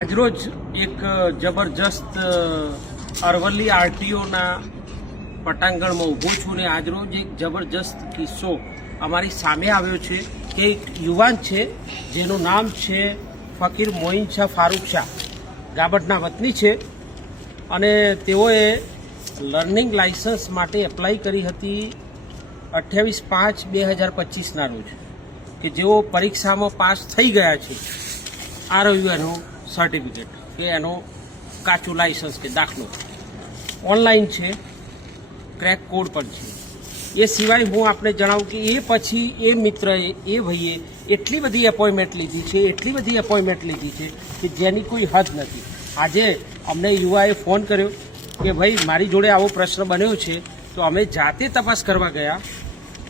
આજરોજ એક જબરજસ્ત અરવલ્લી આરટીઓના પટાંગણમાં ઊભો છું ને આજરોજ એક જબરજસ્ત કિસ્સો અમારી સામે આવ્યો છે કે એક યુવાન છે જેનું નામ છે ફકીર મોઇન શાહ ફારૂક શાહ, ગાબડના વતની છે અને તેઓએ લર્નિંગ લાયસન્સ માટે એપ્લાય કરી હતી 28/5/2025ના રોજ કે જેઓ પરીક્ષામાં પાસ થઈ ગયા છે. આ રહ્યું એનું સર્ટિફિકેટ કે એનો કાચું લાયસન્સ કે દાખલો ઓનલાઈન છે, ક્રેક કોડ પણ છે. એ સિવાય હું આપને જણાવું કે એ પછી એ મિત્રએ એ ભાઈએ એટલી બધી એપોઇન્ટમેન્ટ લીધી છે કે જેની કોઈ હદ નથી. આજે અમને યુવાએ ફોન કર્યો કે ભાઈ મારી જોડે આવો પ્રશ્ન બન્યો છે, તો અમે જાતે તપાસ કરવા ગયા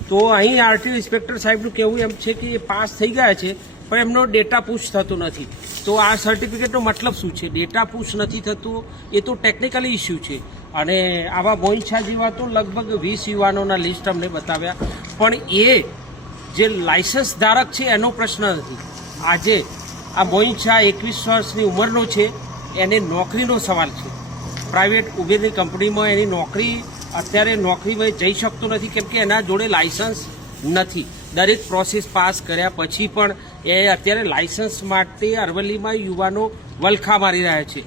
તો અહીં આરટીઓ ઇન્સ્પેક્ટર સાહેબનું કહેવું એમ છે કે એ પાસ થઈ ગયા છે પણ એમનો ડેટા પુશ થતો નથી. તો આ સર્ટિફિકેટનો મતલબ શું છે? ડેટા પુશ નથી થતું એ તો ટેકનિકલી ઇસ્યુ છે. અને આવા મોઇન શાહ જેવા તો લગભગ 20 યુવાનોના લિસ્ટ અમને બતાવ્યા, પણ એ જે લાયસન્સ ધારક છે એનો પ્રશ્ન નથી. આજે આ મોઇન શાહ 21 વર્ષની ઉંમરનો છે, એને નોકરીનો સવાલ છે. પ્રાઇવેટ ઉબેરની કંપનીમાં એની નોકરી અત્યારે નોકરીમાં જઈ શકતો નથી કેમ કે એના જોડે લાયસન્સ નથી. દરેક પ્રોસેસ પાસ કર્યા પછી પણ એ અત્યારે લાયસન્સ માટે અરવલ્લીમાં યુવાનો વલખા મારી રહ્યા છે.